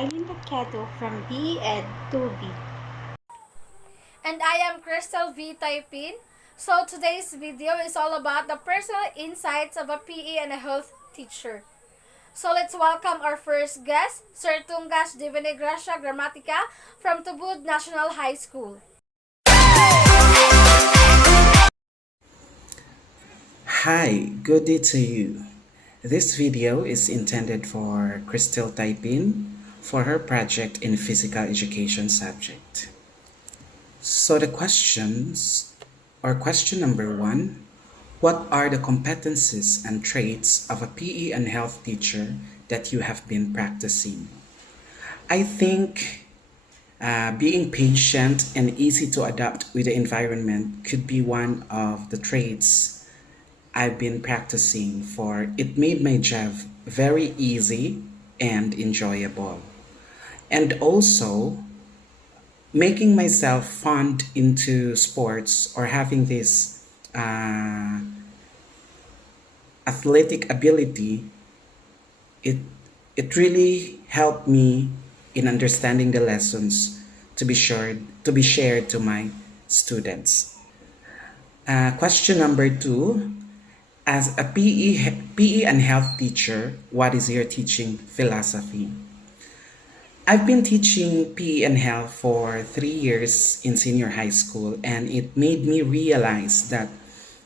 Eileen Paqueto from BE Ed 2B. And I am Crystal V. Taipin. So today's video is all about the personal insights of a PE and a health teacher. So let's welcome our first guest, Sir Tungas Divine Gracia Gramatica from Tubud National High School. Hi, good day to you. This video is intended for Crystal Taipin for her project in physical education subject. So the questions, or question number 1, what are the competencies and traits of a PE and health teacher that you have been practicing? I think being patient and easy to adapt with the environment could be one of the traits I've been practicing, for it made my job very easy and enjoyable. And also, making myself fond into sports or having this athletic ability, it it really helped me in understanding the lessons to be shared to my students. Question number 2. As a PE and health teacher, what is your teaching philosophy? I've been teaching PE and health for 3 years in senior high school, and it made me realize that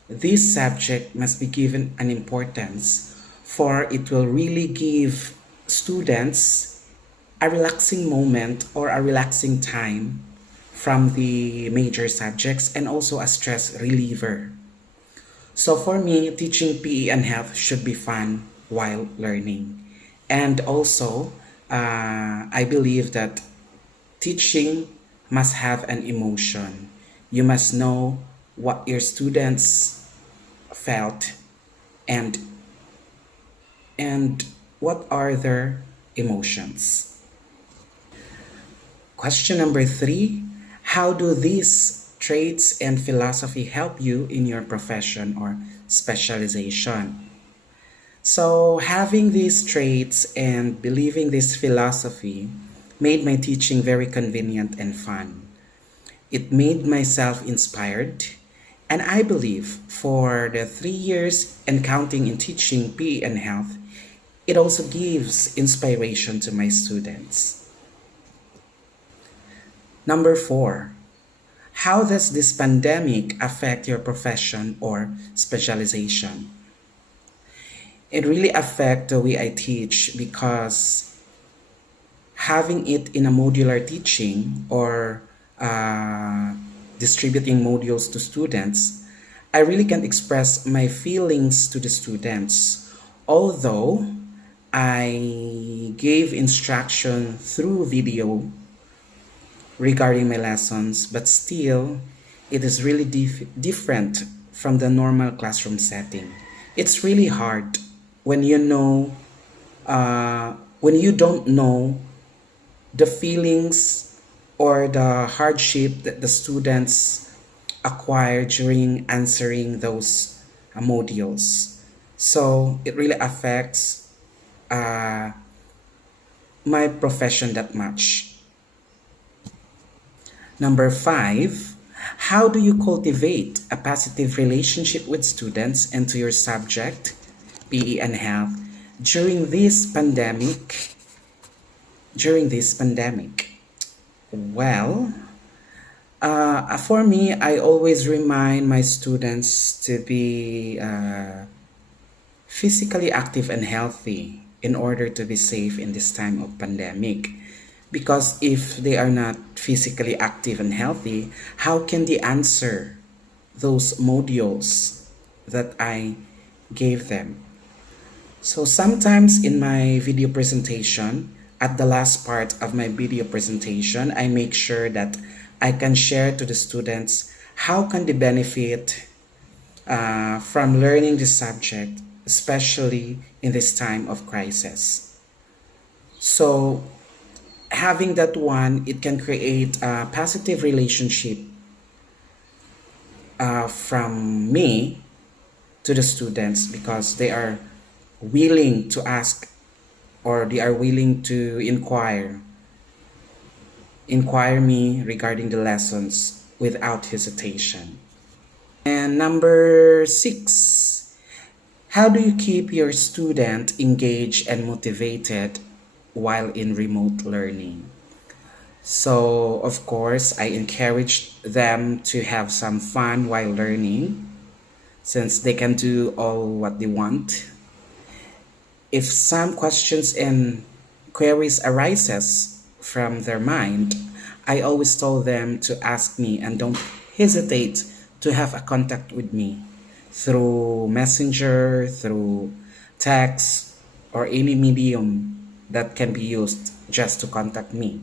this subject must be given an importance, for it will really give students a relaxing moment or a relaxing time from the major subjects, and also a stress reliever. So for me, teaching PE and health should be fun while learning. And also, I believe that teaching must have an emotion. You must know what your students felt and what are their emotions. Question number 3, how do these traits and philosophy help you in your profession or specialization? So having these traits and believing this philosophy made my teaching very convenient and fun. It made myself inspired, and I believe for the 3 years and counting in teaching PE and health, it also gives inspiration to my students. Number 4, how does this pandemic affect your profession or specialization? It really affects the way I teach, because having it in a modular teaching or distributing modules to students, I really can't express my feelings to the students. Although I gave instruction through video regarding my lessons, but still it is really different from the normal classroom setting. It's really hard when you don't know the feelings or the hardship that the students acquire during answering those modules. So it really affects my profession that much. Number 5, how do you cultivate a positive relationship with students and to your subject, PE and health, during this pandemic? Well, for me, I always remind my students to be physically active and healthy in order to be safe in this time of pandemic. Because if they are not physically active and healthy, how can they answer those modules that I gave them? So sometimes in my video presentation, at the last part of my video presentation, I make sure that I can share to the students how can they benefit from learning this subject, especially in this time of crisis. So having that one, it can create a positive relationship from me to the students, because they are willing to ask or they are willing to inquire me regarding the lessons without hesitation. And number 6, how do you keep your student engaged and motivated while in remote learning? So, of course, I encourage them to have some fun while learning since they can do all what they want. If some questions and queries arises from their mind, I always told them to ask me and don't hesitate to have a contact with me through messenger, through text, or any medium that can be used just to contact me.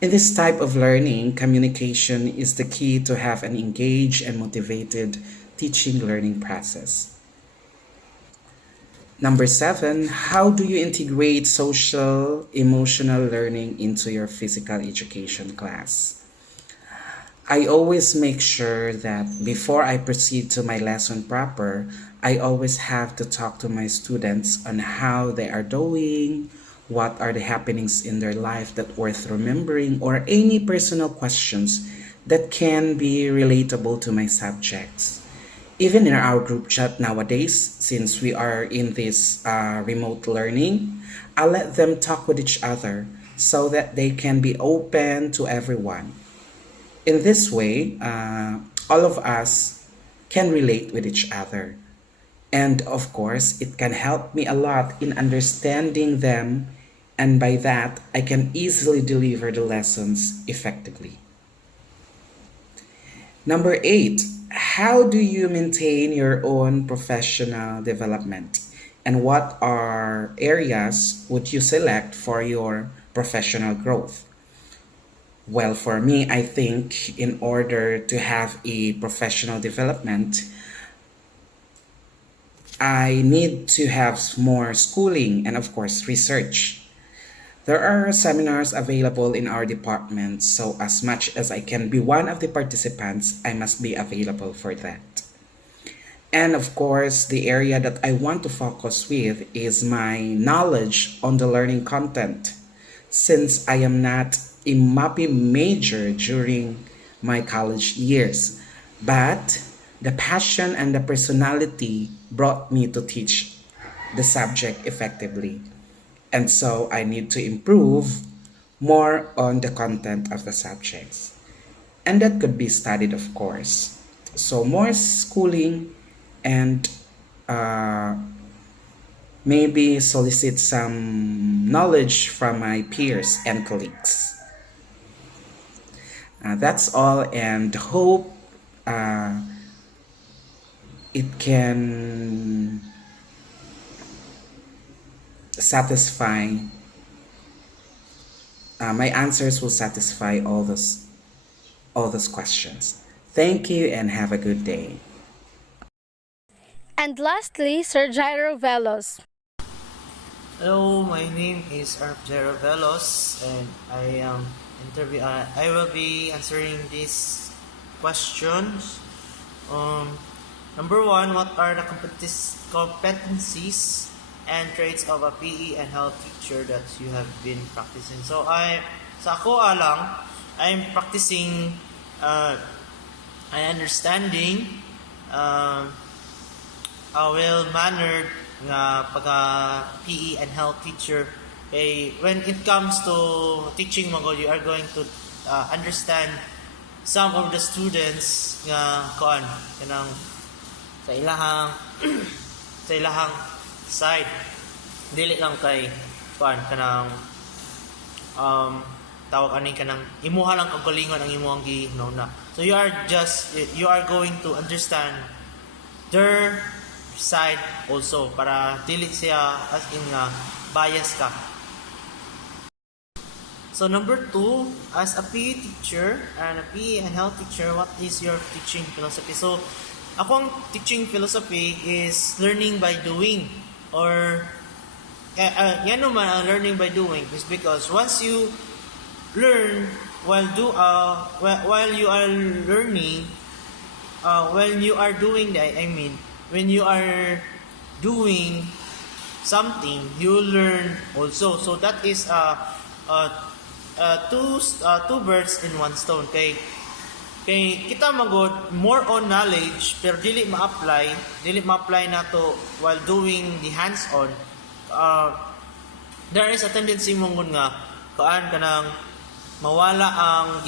In this type of learning, communication is the key to have an engaged and motivated teaching learning process. Number 7, how do you integrate social emotional learning into your physical education class? I always make sure that before I proceed to my lesson proper, I always have to talk to my students on how they are doing, what are the happenings in their life that worth remembering, or any personal questions that can be relatable to my subjects. Even in our group chat nowadays, since we are in this remote learning, I let them talk with each other so that they can be open to everyone. In this way, all of us can relate with each other. And of course, it can help me a lot in understanding them, and by that, I can easily deliver the lessons effectively. Number 8, how do you maintain your own professional development? And what are areas would you select for your professional growth? Well, for me, I think in order to have a professional development, I need to have more schooling and, of course, research. There are seminars available in our department, so as much as I can be one of the participants, I must be available for that. And of course, the area that I want to focus with is my knowledge on the learning content. Since I am not a MAPI major during my college years, but the passion and the personality brought me to teach the subject effectively. And so I need to improve more on the content of the subjects. And that could be studied, of course. So more schooling and maybe solicit some knowledge from my peers and colleagues. That's all, and hope it can satisfy my answers will satisfy all those questions. Thank you and have a good day. And lastly, Sir Jairo Velos. Hello, my name is Arjero Velos, and I will be answering these questions. Number 1, what are the competencies and traits of a PE and health teacher that you have been practicing? So sa ako lang, I'm practicing understanding a well-mannered pagka PE and health teacher. When it comes to teaching mo, you are going to understand some of the students nga kanang sa ilahang sa ilahang side, dili lang kay kanang tawag ani kanang imuha lang kag galingon ang imuhang gihinuna. So you are going to understand their side also para dili siya as in nga bias ka. So number 2, as a PE teacher and a PE and health teacher, what is your teaching philosophy? So akong teaching philosophy is learning by doing, or yan naman ang learning by doing is because once you learn while you are learning, when you are doing that, when you are doing something, you learn also. So that is two birds in one stone. Kay kita magod more on knowledge pero dili ma-apply nato while doing the hands-on. There is a tendency mong nga kaan kanang mawala ang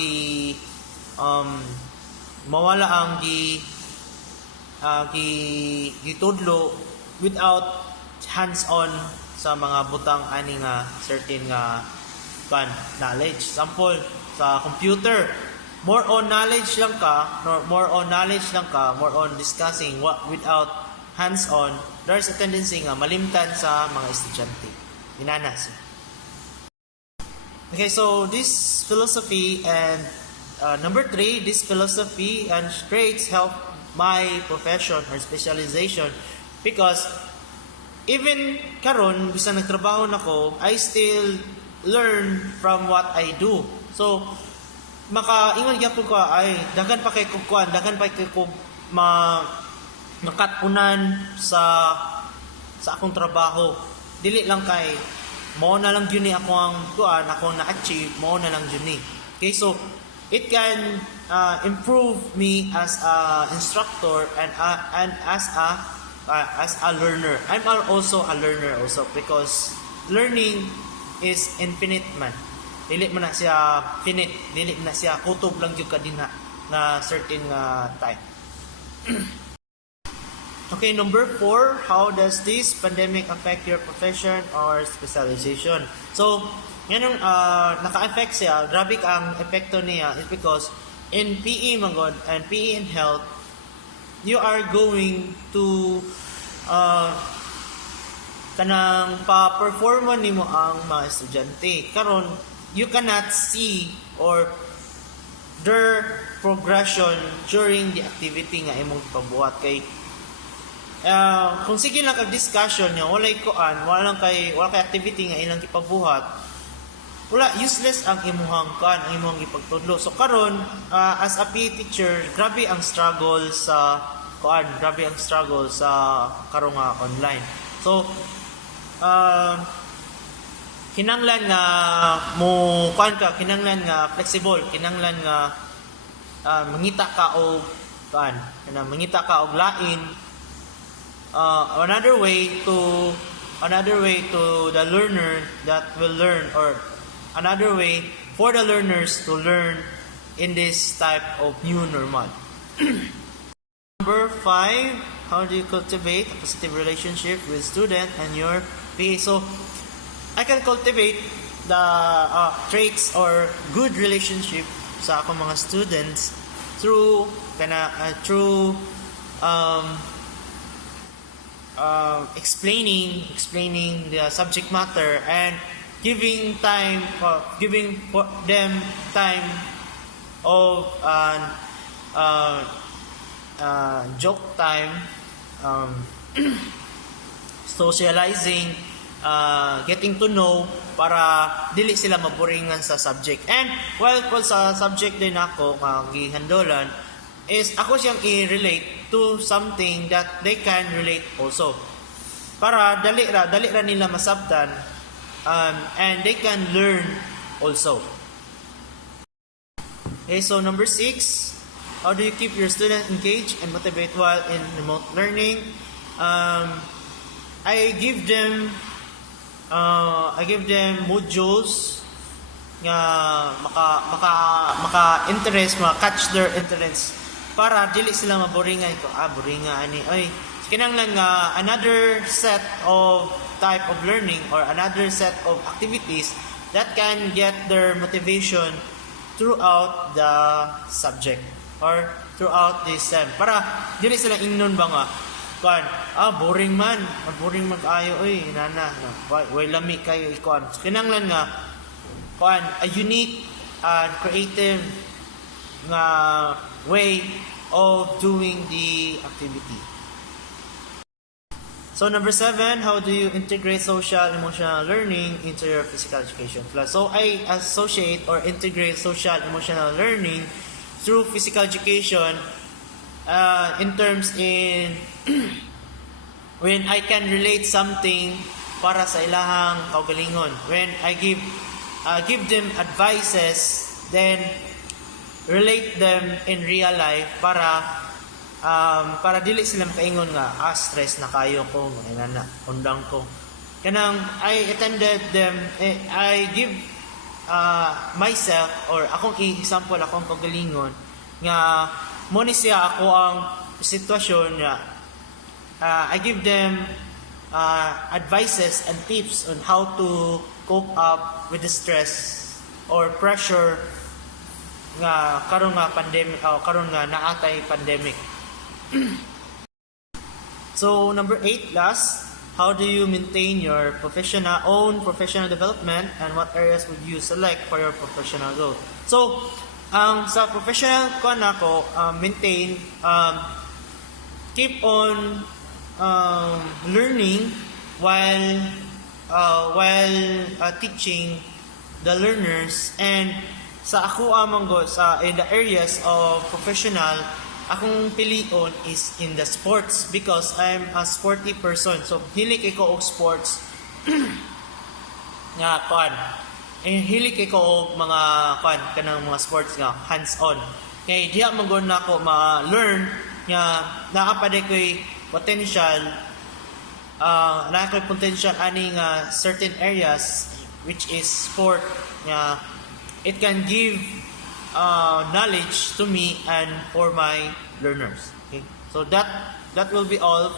gitudlo without hands-on sa mga butang ani nga certain nga knowledge. Sample sa computer, more on discussing without hands-on. There's a tendency nga malimtan sa mga estudyante. Inanas. Okay, so this philosophy and number 3, this philosophy and traits help my profession or specialization because even karon bisan nagtrabaho nako, I still learn from what I do. So makaingon gyapon ko ay daghan pa kay kuan, daghan pa kay ko makatunan sa akong trabaho. Dili lang kay mao na lang gyud ni ako ang kuan, ako na-achieve, mao na lang gyud ni. Okay, so it can improve me as a instructor and as a learner. I'm also a learner also because learning is infinite man. Dili man na siya finite, dili man na siya kutob lang gyud kadina na certain time. Okay, number 4, how does this pandemic affect your profession or specialization? So, yan ang naka-affect siya. Grabe ang epekto niya is because in PE magod and PE and health, you are going to kanang pa-performan nimo ang mga estudyante. Karon, you cannot see or their progression during the activity nga imong pabuhat kay kung sige lang kag discussion niya wala kay activity nga ilang gipabuhat, wala, useless ang imuhang ipagtudlo. So karon as a PE teacher, grabe ang struggle sa karong online. So kinanglan nga kinanglan nga flexible, kinanglan nga mangita ka og lain. Another way to the learner that will learn, or another way for the learners to learn in this type of new normal. Number 5, how do you cultivate a positive relationship with student and your PA? So I can cultivate the traits or good relationship sa akong mga students through explaining the subject matter and giving them time of joke time, socializing, getting to know para dili sila maboringan sa subject. And while sa subject din ako gihandolan is ako siyang i-relate to something that they can relate also. Para dali ra nila masabtan and they can learn also. Okay, so number 6, how do you keep your students engaged and motivated while in remote learning? I give them modules nga maka-interest, catch their interest para dili sila maboringan ko. Boringa ani. Ay, kinanglan nga another set of type of learning or another set of activities that can get their motivation throughout the subject or throughout this sem. Para dili sila ingnon ba nga boring man kayo inana way lami kayo ikuan. So, kinanglan nga a unique and creative nga way of doing the activity. So number 7, how do you integrate social emotional learning into your physical education class? So I associate or integrate social emotional learning through physical education in terms in when I can relate something para sa ilahang kaugalingon. When I give them advices, then relate them in real life para dili sila makaingon nga stress na kayo ko na undang ko kanang I attended them I give myself or akong example akong kagalingon nga mo ni siya ako ang sitwasyon nga I give them advices and tips on how to cope up with the stress or pressure nga karon nga pandemic karon nga naatay pandemic. So number 8 last, how do you maintain your own professional development and what areas would you select for your professional growth? So sa professional ko nako maintain keep on learning while teaching the learners, and sa ako amang go sa in the areas of professional akong pilion is in the sports because I'm a sporty person. So hilig ko og sports nga kan. Hilig ko og mga kan kanang mga sports nga hands-on. Kay diha man gud nako ma-learn nga nakapaday koy potential ani nga certain areas which is sport nga it can give knowledge to me and for my learners. Okay, so that will be all.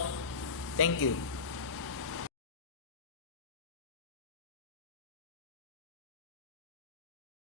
Thank you.